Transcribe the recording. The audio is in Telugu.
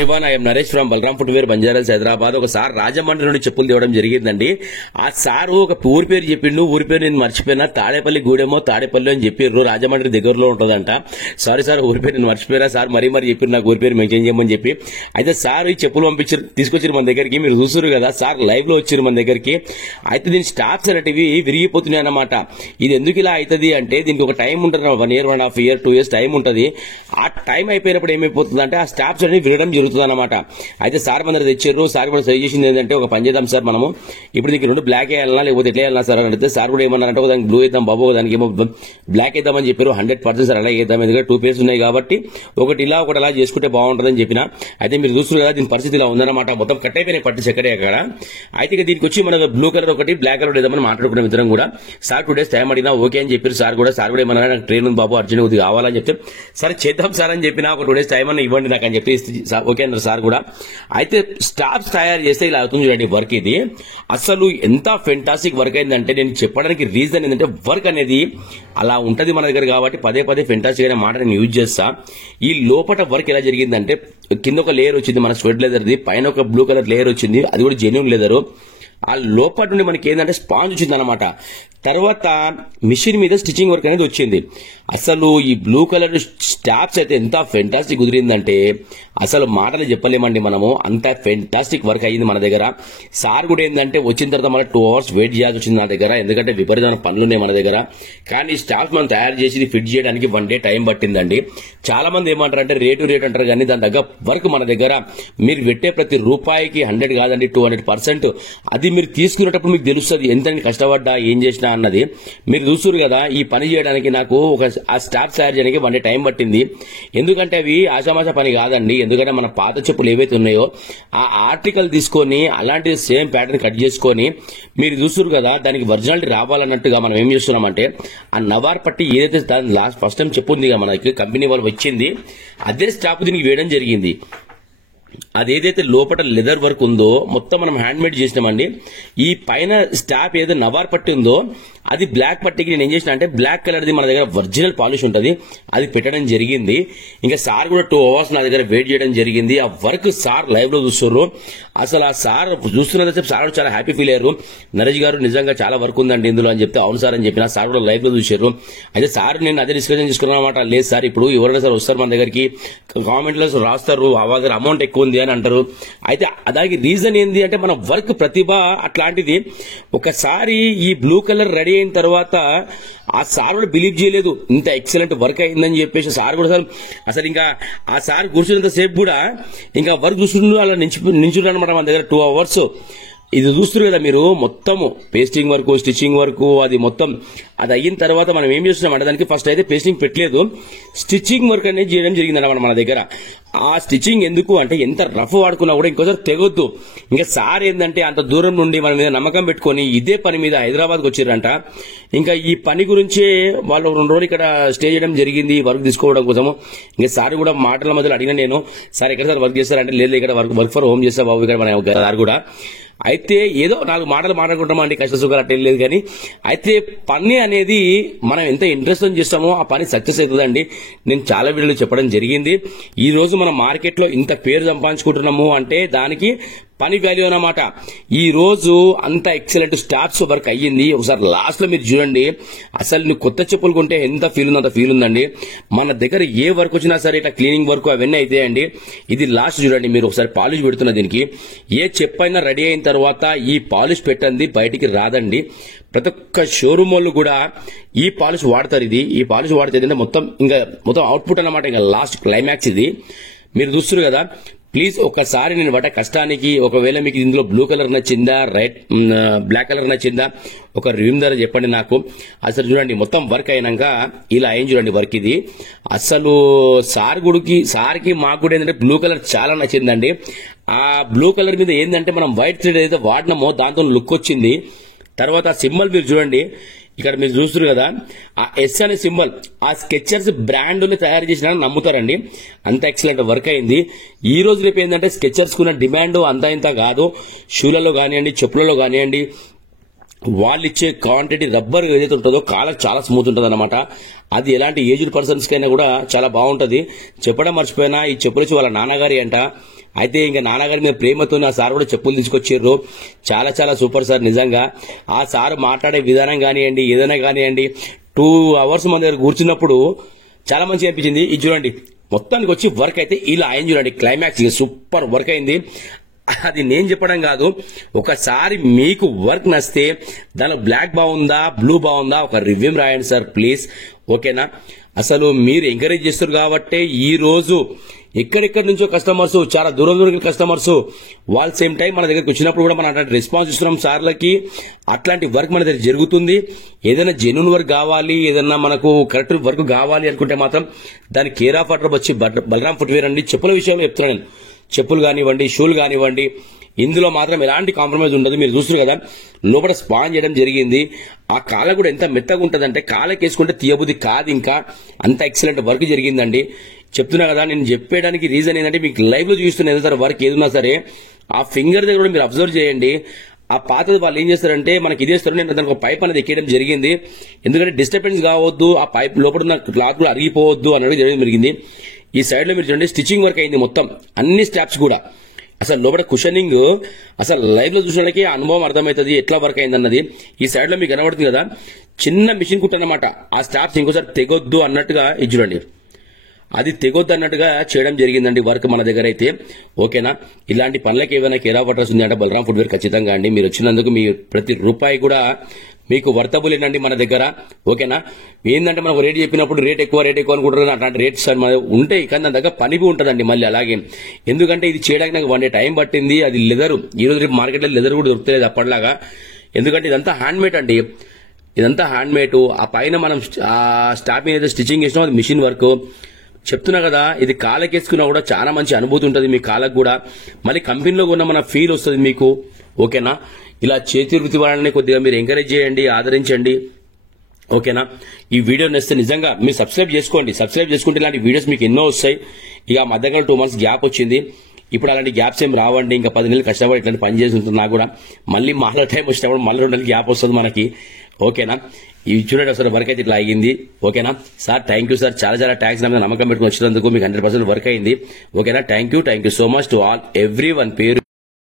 I'm Naresh from Balaram footwear Banjaras Hyderabad. ఒకసారి రాజమండ్రి నుండి చెప్పులు తేవడం జరిగిందండి. ఆ సారు ఒక ఊరి పేరు చెప్పిండు. ఊరి పేరు నేను మర్చిపోయినా, తాడేపల్లి గూడెమో తాడేపల్లి అని చెప్పారు. రాజమండ్రి దగ్గరలో ఉంటుందంట. సారీ సార్, ఊరి పేరు నేను మర్చిపోయినా సార్, మరీ చెప్పారు నాకు ఊరి పేరు మెన్షన్ చేయమని చెప్పి. అయితే సార్ ఈ చెప్పులు పంపించారు, తీసుకొచ్చారు మన దగ్గరికి. మీరు చూసారు కదా సార్, లైవ్ లో వచ్చారు మన దగ్గరికి. అయితే దీని స్టాప్స్ అనేటివి విరిగిపోతున్నాయి అన్నమాట. ఇది ఎందుకు ఇలా అవుతుంది అంటే దీనికి ఒక టైం ఉంటుంది, 1 year 1.5 year 2 years టైం ఉంటుంది. ఆ టైం అయిపోయినప్పుడు ఏమైపోతుంది అంటే ఆ స్టాప్స్ అనేవి విరగడం జరుగుతుంది అన్నమాట. అయితే సార్ మన తెచ్చారు. సార్ కూడా సజెస్ట్ చేసింది ఏంటంటే, ఒక పని చేద్దాం సార్, మనము ఇప్పుడు దీనికి 2 బ్లాక్ వేయాలన్నా లేకపోతే ఎట్లా వేయాలన్నా సార్ అని అడిగితే సార్ కూడా ఏమన్నారంటే, దానికి బ్లూ వేద్దాం బాబు, దానికి ఏమో బ్లాక్ వేద్దామని చెప్పారు. 100% సార్ అలా వేద్దాం, ఎందుకంటే 2 పేర్స్ ఉన్నాయి కాబట్టి ఒకటి ఇలా ఒకటి అలా చేసుకుంటే బాగుంటుందని చెప్పిన. అయితే మీరు చూస్తున్నారు కదా, దీని పరిస్థితి ఇలా ఉందన్నమాట. మొత్తం కట్ అయిపోయినాయి పట్టు చెక్కడే అక్కడ. అయితే ఇక దీనికి వచ్చి మనకు బ్లూ కలర్ ఒకటి బ్లాక్ కలర్ వేద్దామని మాట్లాడుకున్నాం ఇద్దరం కూడా. సార్ 2 days టైం అడిగినా ఓకే అని చెప్పారు. సార్ కూడా ఏమన్నా, నాకు ట్రైన్ ఉంది బాబు, అర్జెంట్ కొద్దిగా కావాలని చెప్తే సరే చేద్దాం సార్ అని చెప్పిన. ఒక 2 days టైం అన్న ఇవ్వండి నాకు అని చెప్పి ఓకే అన్నారు సార్ కూడా. అయితే స్టాప్స్ తయారు చేస్తే ఇలా అవుతుంది చూడండి వర్క్. ఇది అసలు ఎంత ఫెంటాస్టిక్ వర్క్ అయిందంటే, నేను చెప్పడానికి రీజన్ ఏంటంటే, వర్క్ అనేది అలా ఉంటది మన దగ్గర కాబట్టి పదే ఫెంటాస్టిక్ అనే మాట నేను యూజ్ చేస్తా. ఈ లోపల వర్క్ ఎలా జరిగిందంటే, కింద ఒక లేయర్ వచ్చింది మన స్వెట్ లెదర్ది, పైన ఒక బ్లూ కలర్ లేయర్ వచ్చింది, అది కూడా జెన్యూన్ లెదరు. ఆ లోపల నుండి మనకి ఏంటంటే స్పాంజ్ వచ్చింది అనమాట. తర్వాత మిషన్ మీద స్టిచ్చింగ్ వర్క్ అనేది వచ్చింది. అసలు ఈ బ్లూ కలర్ స్టాప్స్ అయితే ఎంత ఫెంటాస్టిక్ కుదిరిందంటే అసలు మాటలు చెప్పలేమండి మనము. అంత ఫెంటాస్టిక్ వర్క్ అయ్యింది మన దగ్గర. సార్ కూడా ఏంటంటే వచ్చిన తర్వాత మన 2 hours వెయిట్ చేయాల్సి వచ్చింది నా దగ్గర, ఎందుకంటే విపరీతమైన పనులు ఉన్నాయి మన దగ్గర. కానీ స్టాప్స్ మనం తయారు చేసి ఫిట్ చేయడానికి 1 day టైం పట్టిందండి. చాలా మంది ఏమంటారు అంటే రేట్ అంటారు, కానీ దాని దగ్గర వర్క్ మన దగ్గర మీరు పెట్టే ప్రతి రూపాయికి 100 కాదండి 200%. అది మీరు తీసుకునేటప్పుడు మీకు తెలుస్తుంది ఎంత కష్టపడ్డా ఏం చేసినా అన్నది. మీరు చూస్తున్నారు కదా, ఈ పని చేయడానికి నాకు ఆ స్టాప్ తయారు చేయడానికి 1 day టైం పట్టింది. ఎందుకంటే అవి ఆషామాషా పని కాదండి. ఎందుకంటే మన పాత చెప్పులు ఏవైతే ఉన్నాయో ఆ ఆర్టికల్ తీసుకొని అలాంటి సేమ్ ప్యాటర్న్ కట్ చేసుకొని మీరు చూస్తున్నారు కదా, దానికి ఒరిజినాలిటీ రావాలన్నట్టుగా మనం ఏం చేస్తున్నామంటే, ఆ నవార్ పట్టి ఏదైతే దాని ఫస్ట్ టైం చెప్పుంది మనకి కంపెనీ వాళ్ళు వచ్చింది, అదే స్టాప్ దీనికి వేయడం జరిగింది. అదేదైతే లోపల లెదర్ వర్క్ ఉందో మొత్తం మనం హ్యాండ్ మేడ్ చేసినామండి. ఈ పైన స్టాప్ ఏదైతే నవార్ పట్టి ఉందో అది బ్లాక్ పట్టికి నేను ఏం చేసిన అంటే, బ్లాక్ కలర్ది మన దగ్గర ఒరిజినల్ పాలిష్ ఉంటుంది, అది పెట్టడం జరిగింది. ఇంకా సార్ కూడా 2 hours నా దగ్గర వెయిట్ చేయడం జరిగింది. ఆ వర్క్ సార్ లైవ్ లో చూస్తున్నారు. అసలు ఆ సార్ చూస్తున్నంతసేపు సార్ చాలా హ్యాపీ ఫీల్ అయ్యారు. నరేష్ గారు నిజంగా చాలా వర్క్ ఉందండి ఇందులో అని చెప్తే, అవును సార్ అని చెప్పిన. సార్ కూడా లైవ్ లో చూశారు. అయితే సార్ నేను అదే డిస్కషన్ చేసుకున్నాను అనమాట. లేదు సార్, ఇప్పుడు ఎవరైనా సార్ వస్తారు మన దగ్గరికి, కామెంట్ లో రాస్తారు అమౌంట్ ఎక్కువ ఉంది అని అంటారు. అయితే దానికి రీజన్ ఏంది అంటే, మన వర్క్ ప్రతిభ అట్లాంటిది. ఒకసారి ఈ బ్లూ కలర్ రెడీ అయిన తర్వాత ఆ సార్ కూడా బిలీవ్ చేయలేదు ఇంత ఎక్సలెంట్ వర్క్ అయిందని చెప్పేసి. సార్ కూడా అసలు ఇంకా ఆ సార్ కూర్చున్నంత సేపు కూడా ఇంకా వర్క్ చూస్తుంటూ అలా నించుంటారు అనమాట మన దగ్గర 2 hours. ఇది చూస్తున్నారు కదా మీరు, మొత్తము పేస్టింగ్ వర్క్ స్టిచ్చింగ్ వర్క్ అది మొత్తం అది అయిన తర్వాత మనం ఏం చేస్తున్నాం అంటే, దానికి ఫస్ట్ అయితే పేస్టింగ్ పెట్టలేదు, స్టిచ్చింగ్ వర్క్ అనేది చేయడం జరిగిందన్నమాట మన దగ్గర. ఆ స్టిచ్చింగ్ ఎందుకు అంటే, ఎంత రఫ్ వాడుకున్నా కూడా ఇంకోసారి తెగొద్దు. ఇంకా సార్ ఏంటంటే అంత దూరం నుండి మన మీద నమ్మకం పెట్టుకొని ఇదే పని మీద హైదరాబాద్కి వచ్చారంట. ఇంకా ఈ పని గురించే వాళ్ళు 2 రోజులు ఇక్కడ స్టే చేయడం జరిగింది వర్క్ తీసుకోవడం కోసము. ఇంకా సార్ కూడా మాటల మధ్యలో అడిగిన నేను, సార్ ఎక్కడ సార్ వర్క్ చేస్తారంటే, లేదు ఇక్కడ వర్క్ ఫర్ హోమ్ చేస్తా బాబు ఇక్కడ మన సార్ కూడా. అయితే ఏదో 4 మాటలు మాట్లాడుకుంటామండి, కష్ట సుఖాలు అట్లా లేదు. కానీ అయితే పని అనేది మనం ఎంత ఇంట్రెస్ట్ చేస్తామో ఆ పని సక్సెస్ అవుతుందండి. నేను చాలా వీడియోలు చెప్పడం జరిగింది. ఈ రోజు మన మార్కెట్ లో ఇంత పేరు సంపాదించుకుంటున్నాము అంటే దానికి పని వాల్యూ అన్నమాట. ఈ రోజు అంత ఎక్సలెంట్ స్టాప్స్ వర్క్ అయ్యింది. ఒకసారి లాస్ట్ లో మీరు చూడండి, అసలు నీకు కొత్త చెప్పులు కొంటే ఎంత ఫీల్ ఉందో అంత ఫీల్ ఉందండి. మన దగ్గర ఏ వర్క్ వచ్చినా సరే ఇట్లా క్లీనింగ్ వర్క్ అవన్నీ అయితే అండి. ఇది లాస్ట్ చూడండి మీరు, ఒకసారి పాలిష్ పెడుతున్న దీనికి. ఏ చెప్పు అయినా రెడీ అయిన తర్వాత ఈ పాలిష్ పెట్టండి బయటికి రాదండి. ప్రతి ఒక్క షోరూమ్ వాళ్ళు కూడా ఈ పాలిష్ వాడతారు. ఈ పాలిష్ వాడితే మొత్తం అవుట్పుట్ అన్నమాట. ఇంకా లాస్ట్ క్లైమాక్స్ ఇది మీరు చూస్తున్నారు కదా. ప్లీజ్ ఒకసారి నేను పడ్డ కష్టానికి, ఒకవేళ మీకు ఇందులో బ్లూ కలర్ నచ్చిందా బ్లాక్ కలర్ నచ్చిందా ఒక రివ్యూ ద్వారా చెప్పండి నాకు. అసలు చూడండి మొత్తం వర్క్ అయినాక ఇలా అయింది చూడండి వర్క్. ఇది అసలు సార్కి మాకు కూడా ఏంటంటే బ్లూ కలర్ చాలా నచ్చిందండి. ఆ బ్లూ కలర్ మీద ఏంటంటే మనం వైట్ థ్రెడ్ ఏదైతే వాడినామో దాంతో లుక్ వచ్చింది. తర్వాత ఆ సింబల్ మీరు చూడండి, ఇక్కడ మీరు చూస్తున్నారు కదా, ఆ ఎస్ అనే సింబల్ ఆ స్కెచర్స్ బ్రాండ్ తయారు చేసిన నమ్ముతారండి. అంత ఎక్సలెంట్ వర్క్ అయింది. ఈ రోజు రేపు ఏంటంటే స్కెచర్స్ కున్న డిమాండ్ అంతా ఇంత కాదు. షూలలో కానివ్వండి, చెప్పులలో కానివ్వండి, వాళ్ళు ఇచ్చే క్వాంటిటీ రబ్బర్ ఏదైతే ఉంటుందో కాళ్ళకి చాలా స్మూత్ ఉంటుంది అనమాట. అది ఎలాంటి ఏజ్డ్ పర్సన్స్ కైనా కూడా చాలా బాగుంటది. చెప్పడం మర్చిపోయినా, ఈ చెప్పులు వచ్చి వాళ్ళ నాన్నగారి అంట. అయితే ఇంకా నాన్నగారి మీద ప్రేమతో నా సార్ కూడా చెప్పులు తీసుకొచ్చారు. చాలా చాలా సూపర్ సార్. నిజంగా ఆ సార్ మాట్లాడే విధానం కానివ్వండి, ఏదైనా కానివ్వండి, 2 hours మన దగ్గర కూర్చున్నప్పుడు చాలా మంచిగా అనిపించింది. ఇది చూడండి, మొత్తానికి వచ్చి వర్క్ అయితే ఇలా అయింది చూడండి. క్లైమాక్స్ సూపర్ వర్క్ అయింది. అది నేను చెప్పడం కాదు, ఒకసారి మీకు వర్క్ నచ్చితే దానిలో బ్లాక్ బాగుందా బ్లూ బాగుందా ఒక రివ్యూ రాయండి సార్ ప్లీజ్. ఓకేనా? అసలు మీరు ఎంకరేజ్ చేస్తారు కాబట్టి ఈ రోజు ఎక్కడెక్కడి నుంచో కస్టమర్స్, చాలా దూరం దూరం కస్టమర్స్ వాళ్ళ సేమ్ టైం మన దగ్గరికి వచ్చినప్పుడు కూడా మనం అట్లాంటి రెస్పాన్స్ ఇస్తున్నాం సార్లకి. అట్లాంటి వర్క్ మన దగ్గర జరుగుతుంది. ఏదైనా జెన్యూన్ వర్క్ కావాలి, ఏదైనా మనకు కరెక్ట్ వర్క్ కావాలి అనుకుంటే మాత్రం దాని కేర్ ఆఫ్ అడ్రస్ వచ్చి బలరాం ఫుట్వేర్ అండి. చెప్పుల విషయంలో చెప్తున్నాను నేను. చెప్పులు కానివ్వండి, షూలు కానివ్వండి, ఇందులో మాత్రం ఎలాంటి కాంప్రమైజ్ ఉండదు. మీరు చూస్తున్నారు కదా, లోపల స్పాన్ చేయడం జరిగింది. ఆ కాళ్ళ కూడా ఎంత మెత్తగా ఉంటుందంటే కాళ్ళకి వేసుకుంటే తీయబుద్ధి కాదు. ఇంకా అంత ఎక్సలెంట్ వర్క్ జరిగిందండి. చెప్తున్నా కదా, నేను చెప్పేయడానికి రీజన్ ఏంటంటే మీకు లైవ్ లో చూస్తున్నా ఏదో సరే వర్క్ ఏదున్నా సరే ఆ ఫింగర్ దగ్గర కూడా మీరు అబ్జర్వ్ చేయండి. ఆ పాతది వాళ్ళు ఏం చేస్తారంటే మనకి ఇదేస్తారు. నేను దానికి ఒక పైప్ అనేది ఎక్కేయడం జరిగింది. ఎందుకంటే డిస్టర్బెన్స్ కావద్దు, ఆ పైప్ లోపల ఉన్న క్లాత్ కూడా అరిగిపోవద్దు అనేది జరిగింది. ఈ సైడ్ లో మీరు చూడండి స్టిచ్చింగ్ వర్క్ అయింది మొత్తం, అన్ని స్టాప్స్ కూడా. అసలు లోపల కుషనింగ్ అసలు లైవ్ లో చూసడానికి అనుభవం అర్థమవుతుంది ఎట్లా వర్క్ అయింది అన్నది. ఈ సైడ్ లో మీకు కనబడుతుంది కదా, చిన్న మిషన్ కుట్ట అన్నమాట. ఆ స్టాప్స్ ఇంకోసారి తెగొద్దు అన్నట్టుగా ఇది చూడండి, అది తెగొద్దు అన్నట్టుగా చేయడం జరిగిందండి వర్క్ మన దగ్గర అయితే. ఓకేనా? ఇలాంటి పనులకు ఏమైనా కేర్ ఆఫ్ అడ్రస్ ఉంది అంటే బలరాం ఫుట్వేర్ ఖచ్చితంగా అండి. మీరు వచ్చినందుకు మీ ప్రతి రూపాయి కూడా మీకు వర్తబుల్ ఏంటండి మన దగ్గర. ఓకేనా? ఏంటంటే మనకు రేట్ చెప్పినప్పుడు రేట్ ఎక్కువ అనుకుంటారు. అట్లాంటి రేట్స్ ఉంటాయి, కానీ దాని దగ్గర పని ఉంటుందండి మళ్ళీ అలాగే. ఎందుకంటే ఇది చేయడానికి నాకు 1 day టైం పట్టింది. అది లెదర్, ఈ రోజు రేపు మార్కెట్లో లెదర్ కూడా దొరుకుతుంది అప్పటిలాగా. ఎందుకంటే ఇదంతా హ్యాండ్మేడ్ అండి, ఇదంతా హ్యాండ్మేడ్. ఆ పైన మనం ఆ స్టాపింగ్ ఏదైతే స్టిచ్చింగ్ చేసినాం అది మిషన్ వర్క్. చెప్తున్నా కదా, ఇది కాళ్ళకేసుకున్నా కూడా చాలా మంచి అనుభూతి ఉంటుంది మీ కాళ్ళకు కూడా. మళ్ళీ కంపెనీలో ఉన్న మన ఫీల్ వస్తుంది మీకు. ఓకేనా? ఇలా చేతి వృత్తి వాళ్ళని కొద్దిగా మీరు ఎంకరేజ్ చేయండి, ఆదరించండి. ఓకేనా? ఈ వీడియో నచ్చితే నిజంగా మీరు సబ్స్క్రైబ్ చేసుకోండి. సబ్స్క్రైబ్ చేసుకుంటే ఇలాంటి వీడియోస్ మీకు ఎన్నో వస్తాయి. ఇక మధ్యకాలం 2 months గ్యాప్ వచ్చింది. ఇప్పుడు అలాంటి గ్యాప్స్ ఏం రావండి. ఇంకా 10 నెలలు కష్టపడి ఇట్లాంటి పని చేసి ఉంటుంది నాకు కూడా. మళ్ళీ మాల టైం వచ్చినప్పుడు మళ్ళీ 2 నెలలు గ్యాప్ వస్తుంది మనకి. ఓకేనా? ఇవి చూడండి అసలు వర్క్ అయితే ఇట్లా అయ్యింది. ఓకేనా సార్? థ్యాంక్ యూ సార్, చాలా చాలా థ్యాంక్స్. నా మీద నమ్మకం పెట్టుకుని వచ్చినందుకు మీకు 100% వర్క్ అయింది. ఓకేనా? Thank you so much to all every one. పేరు